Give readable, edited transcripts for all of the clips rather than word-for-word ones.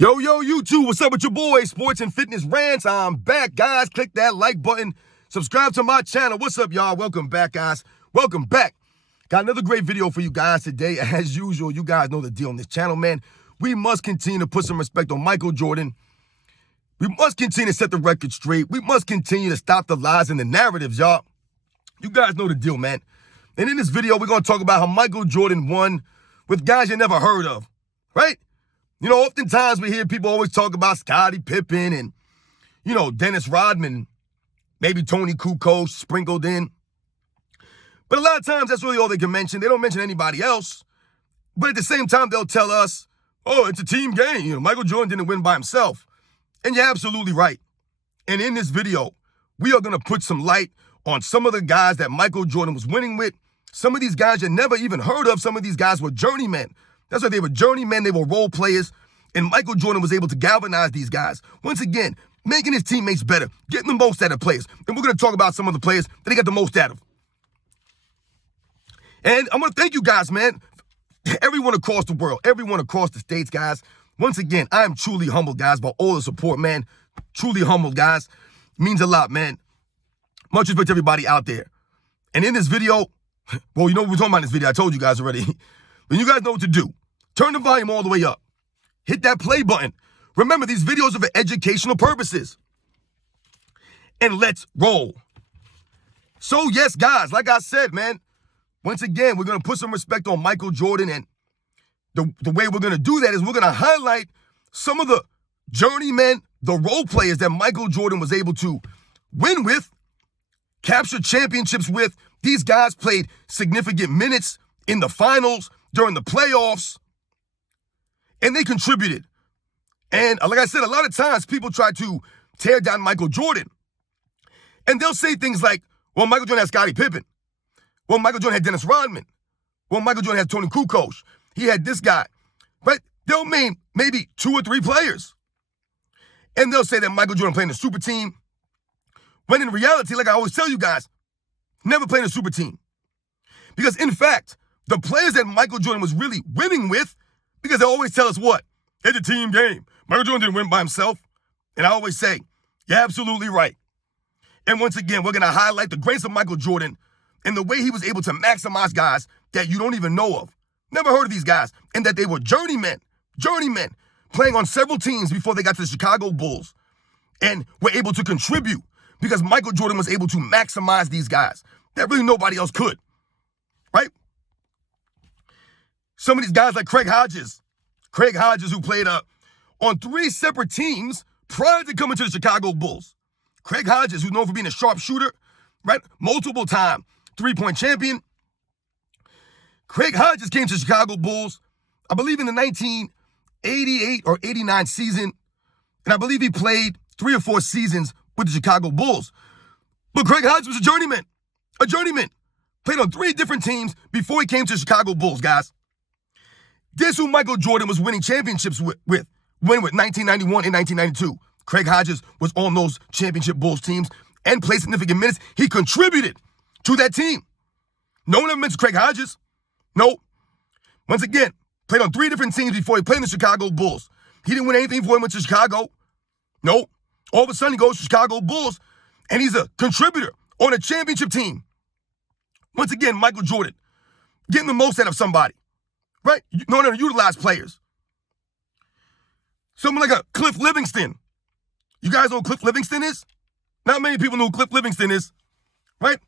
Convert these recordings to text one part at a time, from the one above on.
Yo, YouTube, what's up with your boy, Sports and Fitness Rants? I'm back, guys. Click that like button. Subscribe to my channel. What's up, y'all? Welcome back, guys. Welcome back. Got another great video for you guys today. As usual, you guys know the deal on this channel, man. We must continue to put some respect on Michael Jordan. We must continue to set the record straight. We must continue to stop the lies and the narratives, y'all. You guys know the deal, man. And in this video, we're going to talk about how Michael Jordan won with guys you never heard of, right? You know, oftentimes we hear people always talk about Scottie Pippen and, you know, Dennis Rodman, maybe Tony Kukoc sprinkled in. But a lot of times that's really all they can mention. They don't mention anybody else. But at the same time, they'll tell us, oh, it's a team game. You know, Michael Jordan didn't win by himself. And you're absolutely right. And in this video, we are going to put some light on some of the guys that Michael Jordan was winning with. Some of these guys you never even heard of. Some of these guys were journeymen. That's why they were journeymen. They were role players. And Michael Jordan was able to galvanize these guys. Once again, making his teammates better, getting the most out of players. And we're going to talk about some of the players that he got the most out of. And I'm going to thank you guys, man. Everyone across the world, everyone across the states, guys. Once again, I am truly humbled, guys, by all the support, man. Truly humbled, guys. It means a lot, man. Much respect to everybody out there. And in this video, well, you know what we're talking about in this video. I told you guys already. But you guys know what to do. Turn the volume all the way up. Hit that play button. Remember, these videos are for educational purposes. And let's roll. So, yes, guys, like I said, man, once again, we're going to put some respect on Michael Jordan. And the way we're going to do that is we're going to highlight some of the journeymen, the role players that Michael Jordan was able to win with, capture championships with. These guys played significant minutes in the finals, during the playoffs, and they contributed. And like I said, a lot of times people try to tear down Michael Jordan. And they'll say things like, well, Michael Jordan had Scottie Pippen. Well, Michael Jordan had Dennis Rodman. Well, Michael Jordan had Tony Kukoc. He had this guy. But they'll name maybe 2 or 3 players. And they'll say that Michael Jordan played in a super team. When in reality, like I always tell you guys, never played in a super team. Because in fact, the players that Michael Jordan was really winning with, because they always tell us what? It's a team game. Michael Jordan didn't win by himself. And I always say, you're absolutely right. And once again, we're going to highlight the grace of Michael Jordan and the way he was able to maximize guys that you don't even know of. Never heard of these guys. And that they were journeymen, playing on several teams before they got to the Chicago Bulls. And were able to contribute because Michael Jordan was able to maximize these guys that really nobody else could. Right? Some of these guys like Craig Hodges, who played on 3 separate teams prior to coming to the Chicago Bulls. Craig Hodges, who's known for being a sharpshooter, right? Multiple time 3-point champion. Craig Hodges came to the Chicago Bulls, I believe in the 1988 or 89 season. And I believe he played 3 or 4 seasons with the Chicago Bulls. But Craig Hodges was a journeyman. Played on 3 different teams before he came to the Chicago Bulls, guys. This who Michael Jordan was winning championships with 1991 and 1992. Craig Hodges was on those championship Bulls teams and played significant minutes. He contributed to that team. No one ever mentions Craig Hodges. No. Once again, played on 3 different teams before he played in the Chicago Bulls. He didn't win anything before he went to Chicago. No. All of a sudden, he goes to Chicago Bulls, and he's a contributor on a championship team. Once again, Michael Jordan getting the most out of somebody. Right? Knowing how to utilize players. Someone like a Cliff Livingston. You guys know who Cliff Livingston is? Not many people know who Cliff Livingston is. Right?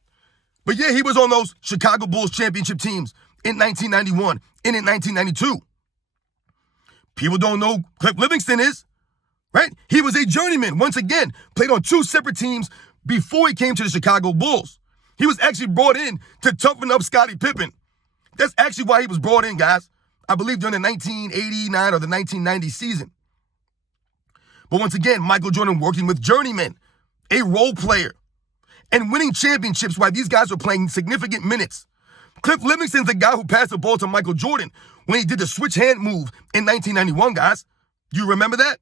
But yeah, he was on those Chicago Bulls championship teams in 1991 and in 1992. People don't know who Cliff Livingston is. Right? He was a journeyman. Once again, played on 2 separate teams before he came to the Chicago Bulls. He was actually brought in to toughen up Scottie Pippen. That's actually why he was brought in, guys. I believe during the 1989 or the 1990 season. But once again, Michael Jordan working with journeymen, a role player, and winning championships while these guys were playing significant minutes. Cliff Livingston's the guy who passed the ball to Michael Jordan when he did the switch hand move in 1991, guys. Do you remember that?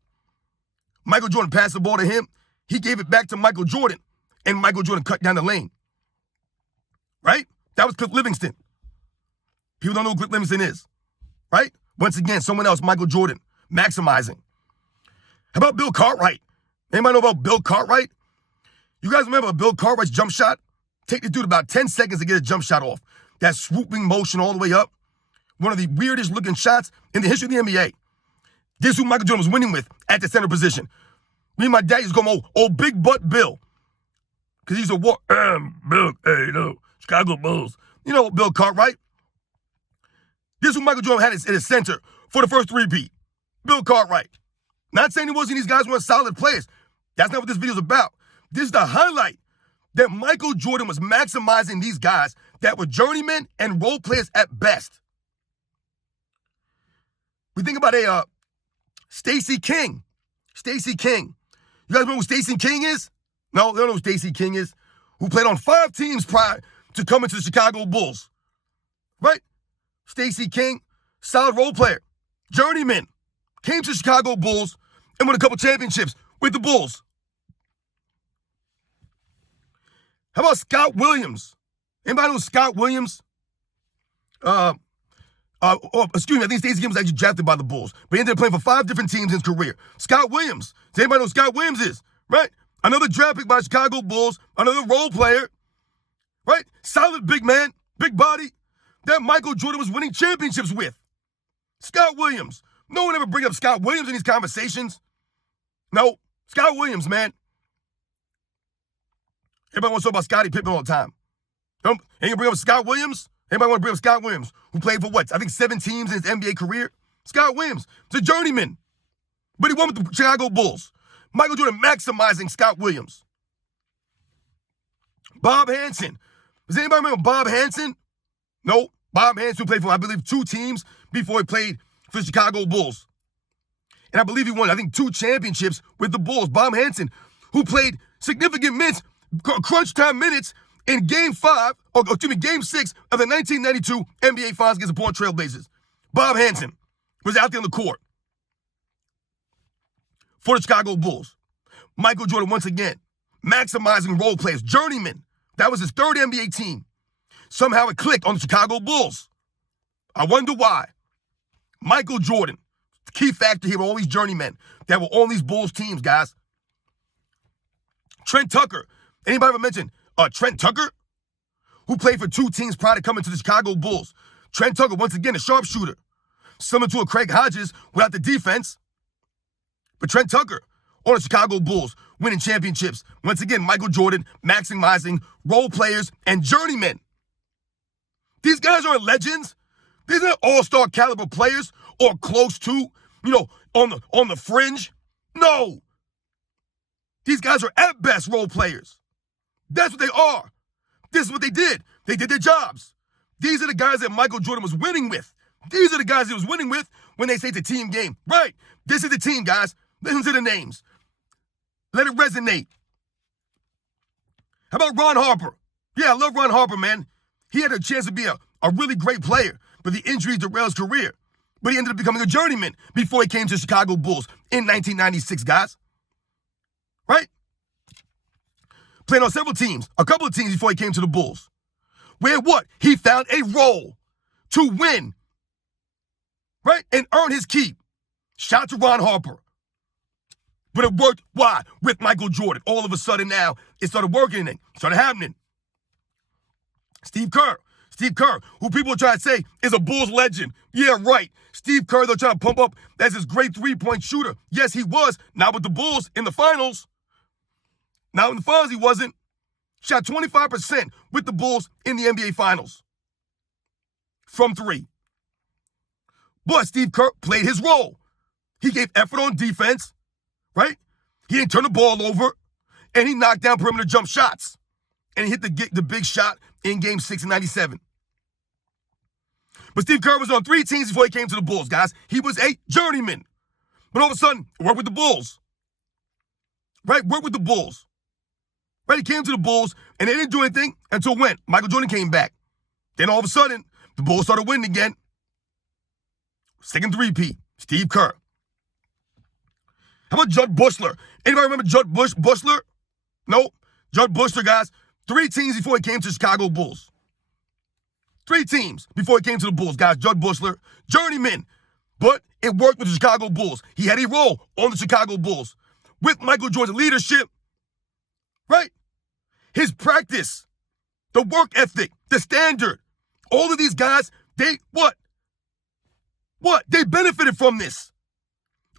Michael Jordan passed the ball to him. He gave it back to Michael Jordan, and Michael Jordan cut down the lane. Right? That was Cliff Livingston. People don't know who Cliff Livingston is, right? Once again, someone else, Michael Jordan, maximizing. How about Bill Cartwright? Anybody know about Bill Cartwright? You guys remember Bill Cartwright's jump shot? Take the dude about 10 seconds to get a jump shot off. That swooping motion all the way up. One of the weirdest looking shots in the history of the NBA. This is who Michael Jordan was winning with at the center position. Me and my dad used to call him old Big Butt Bill. Because he's a war. Bill, hey, you know, Chicago Bulls. You know, Bill Cartwright. This is who Michael Jordan had at his center for the first three-peat. Bill Cartwright. Not saying he wasn't, these guys weren't solid players. That's not what this video's about. This is the highlight that Michael Jordan was maximizing these guys that were journeymen and role players at best. We think about Stacey King. Stacey King. You guys remember who Stacey King is? No, they don't know who Stacey King is. Who played on 5 teams prior to coming to the Chicago Bulls. Right? Stacey King, solid role player. Journeyman. Came to the Chicago Bulls and won a couple championships with the Bulls. How about Scott Williams? Anybody know Scott Williams? Excuse me, I think Stacey King was actually drafted by the Bulls, but he ended up playing for 5 different teams in his career. Scott Williams. Does anybody know who Scott Williams is? Right? Another draft pick by Chicago Bulls, another role player. Right? Solid big man, big body that Michael Jordan was winning championships with. Scott Williams. No one ever bring up Scott Williams in these conversations. No, Scott Williams, man. Everybody wants to talk about Scottie Pippen all the time. Ain't you bring up Scott Williams? Anybody want to bring up Scott Williams, who played for what? I think 7 teams in his NBA career. Scott Williams, the journeyman. But he won with the Chicago Bulls. Michael Jordan maximizing Scott Williams. Bob Hansen. Does anybody remember Bob Hansen? No. Bob Hansen played for, I believe, 2 teams before he played for the Chicago Bulls. And I believe he won, I think, 2 championships with the Bulls. Bob Hansen, who played significant minutes, crunch time minutes in Game 6 of the 1992 NBA Finals against the Portland Trail Blazers. Bob Hansen was out there on the court for the Chicago Bulls. Michael Jordan, once again, maximizing role players. Journeyman. That was his 3rd NBA team. Somehow it clicked on the Chicago Bulls. I wonder why. Michael Jordan, the key factor here were all these journeymen that were on these Bulls teams, guys. Trent Tucker. Anybody ever mention Trent Tucker? Who played for 2 teams prior to coming to the Chicago Bulls. Trent Tucker, once again, a sharpshooter. Similar to a Craig Hodges without the defense. But Trent Tucker on the Chicago Bulls, winning championships. Once again, Michael Jordan maximizing role players and journeymen. These guys aren't legends. These are all-star caliber players or close to, on the fringe. No. These guys are at best role players. That's what they are. This is what they did. They did their jobs. These are the guys that Michael Jordan was winning with. These are the guys he was winning with when they say it's a team game. Right. This is the team, guys. Listen to the names. Let it resonate. How about Ron Harper? Yeah, I love Ron Harper, man. He had a chance to be a really great player, but the injuries derailed his career. But he ended up becoming a journeyman before he came to the Chicago Bulls in 1996, guys. Right? Played on several teams, a couple of teams before he came to the Bulls. Where what? He found a role to win. Right? And earn his keep. Shout out to Ron Harper. But it worked, why? With Michael Jordan. All of a sudden now, it started working and it started happening. Steve Kerr, who people try to say is a Bulls legend. Yeah, right. Steve Kerr, they're trying to pump up as this great 3-point shooter. Yes, he was. Not with the Bulls in the finals. Now in the finals, he wasn't. Shot 25% with the Bulls in the NBA Finals. From 3. But Steve Kerr played his role. He gave effort on defense, right? He didn't turn the ball over, and he knocked down perimeter jump shots. And he hit the big shot in Game 6 in 97. But Steve Kerr was on 3 teams before he came to the Bulls, guys. He was a journeyman. But all of a sudden, worked with the Bulls. Right? Worked with the Bulls. Right? He came to the Bulls, and they didn't do anything until when? Michael Jordan came back. Then all of a sudden, the Bulls started winning again. Second 3-peat, Steve Kerr. How about Judd Bushler? Anybody remember Judd Bushler? No. Judd Bushler, guys, 3 teams before he came to the Chicago Bulls. 3 teams before he came to the Bulls, guys. Judd Bushler, journeyman. But it worked with the Chicago Bulls. He had a role on the Chicago Bulls. With Michael Jordan's leadership, right? His practice, the work ethic, the standard. All of these guys, they, what? They benefited from this.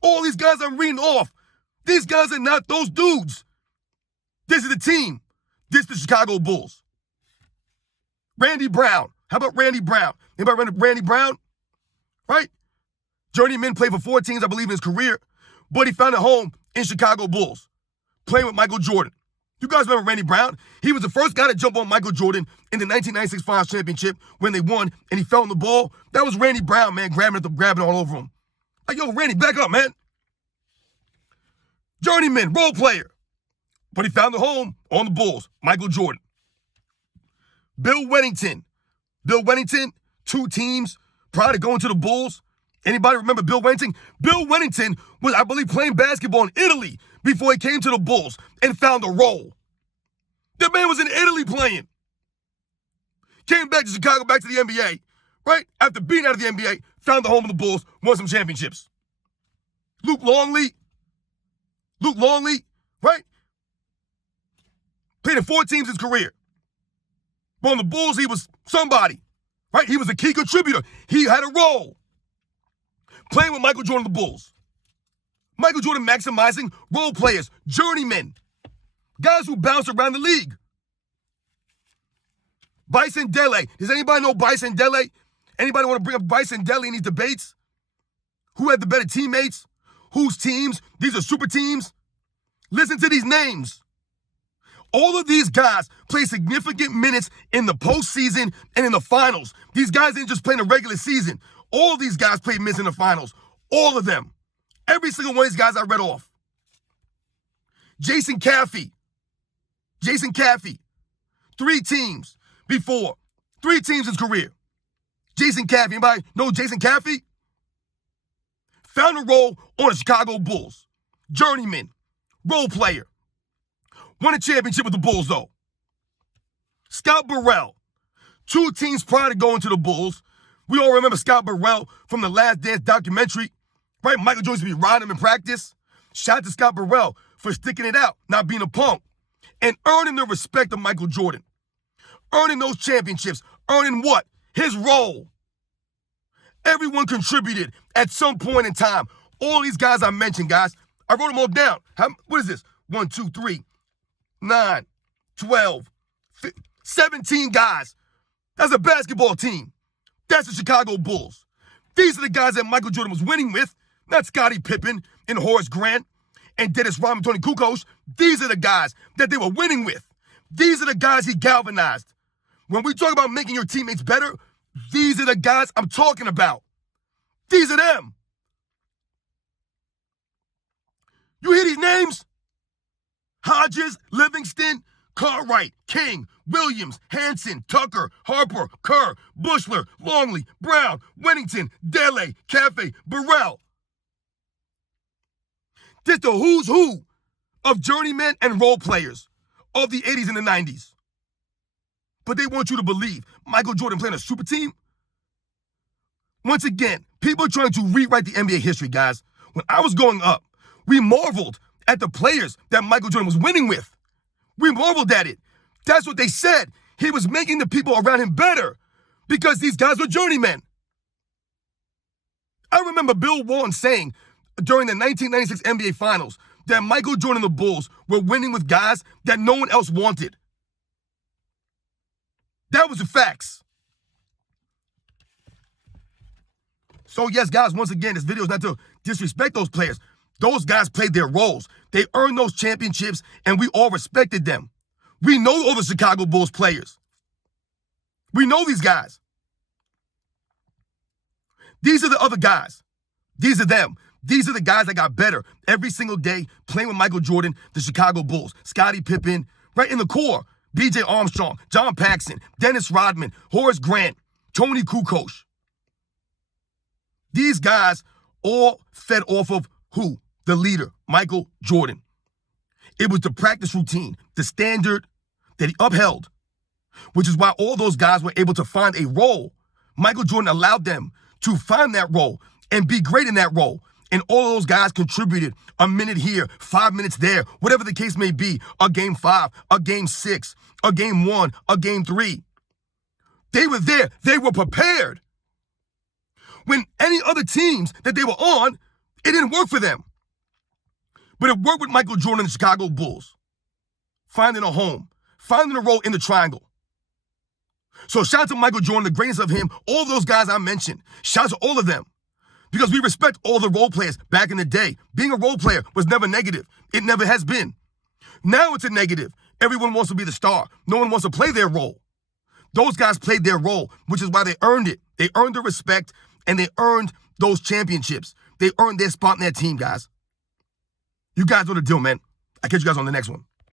All these guys I'm reading off, these guys are not those dudes. This is the team. This is the Chicago Bulls. Randy Brown. How about Randy Brown? Anybody remember Randy Brown? Right? Journeymen played for 4 teams, I believe, in his career, but he found a home in Chicago Bulls, playing with Michael Jordan. You guys remember Randy Brown? He was the first guy to jump on Michael Jordan in the 1996 Finals Championship when they won and he fell on the ball. That was Randy Brown, man, grabbing all over him. Like, yo, Randy, back up, man. Journeyman, role player. But he found a home on the Bulls, Michael Jordan. Bill Wennington. Bill Wennington, 2 teams prior to going to the Bulls. Anybody remember Bill Wennington? Bill Wennington was, I believe, playing basketball in Italy before he came to the Bulls and found a role. The man was in Italy playing. Came back to Chicago, back to the NBA, right? After being out of the NBA, found the home of the Bulls, won some championships. Luke Longley, right? Played in 4 teams in his career. But on the Bulls, he was somebody, right? He was a key contributor. He had a role. Playing with Michael Jordan on the Bulls. Michael Jordan maximizing role players, journeymen, guys who bounce around the league. Bison Dele. Does anybody know Bison Dele? Anybody want to bring up Bison Dele in these debates? Who had the better teammates? Whose teams? These are super teams. Listen to these names. All of these guys play significant minutes in the postseason and in the finals. These guys didn't just play in the regular season. All of these guys played minutes in the finals. All of them. Every single one of these guys I read off. Jason Caffey. 3 teams before. 3 teams in his career. Jason Caffey. Anybody know Jason Caffey? Found a role on the Chicago Bulls. Journeyman. Role player. Won a championship with the Bulls, though. Scott Burrell. 2 teams prior to going to the Bulls. We all remember Scott Burrell from the Last Dance documentary. Right? Michael Jordan used to be riding him in practice. Shout out to Scott Burrell for sticking it out, not being a punk, and earning the respect of Michael Jordan. Earning those championships. Earning what? His role. Everyone contributed at some point in time. All these guys I mentioned, guys, I wrote them all down. What is this? 1, 2, 3, 9, 12, 15, 17 guys. That's a basketball team. That's the Chicago Bulls. These are the guys that Michael Jordan was winning with, not Scottie Pippen and Horace Grant and Dennis Rodman, Tony Kukoc. These are the guys that they were winning with. These are the guys he galvanized. When we talk about making your teammates better, these are the guys I'm talking about. These are them. You hear these names? Hodges, Livingston, Cartwright, King, Williams, Hansen, Tucker, Harper, Kerr, Bushler, Longley, Brown, Wennington, Dele, Caffey, Burrell. This the who's who of journeymen and role players of the 80s and the 90s. But they want you to believe Michael Jordan playing a super team? Once again, people are trying to rewrite the NBA history, guys. When I was growing up, we marveled at the players that Michael Jordan was winning with. We marveled at it. That's what they said. He was making the people around him better because these guys were journeymen. I remember Bill Walton saying during the 1996 NBA Finals that Michael Jordan and the Bulls were winning with guys that no one else wanted. That was the facts. So yes, guys, once again, this video is not to disrespect those players. Those guys played their roles. They earned those championships, and we all respected them. We know all the Chicago Bulls players. We know these guys. These are the other guys. These are them. These are the guys that got better every single day playing with Michael Jordan, the Chicago Bulls, Scottie Pippen, right in the core. B.J. Armstrong, John Paxson, Dennis Rodman, Horace Grant, Tony Kukoc. These guys all fed off of who? The leader, Michael Jordan. It was the practice routine, the standard that he upheld, which is why all those guys were able to find a role. Michael Jordan allowed them to find that role and be great in that role. And all those guys contributed a minute here, 5 minutes there, whatever the case may be, a game 5, a game 6, a game 1, a game 3. They were there. They were prepared. When any other teams that they were on, it didn't work for them. But it worked with Michael Jordan and the Chicago Bulls. Finding a home, finding a role in the triangle. So shout out to Michael Jordan, the greatness of him, all those guys I mentioned. Shout out to all of them. Because we respect all the role players back in the day. Being a role player was never negative. It never has been. Now it's a negative. Everyone wants to be the star. No one wants to play their role. Those guys played their role, which is why they earned it. They earned the respect, and they earned those championships. They earned their spot in their team, guys. You guys know the deal, man. I'll catch you guys on the next one.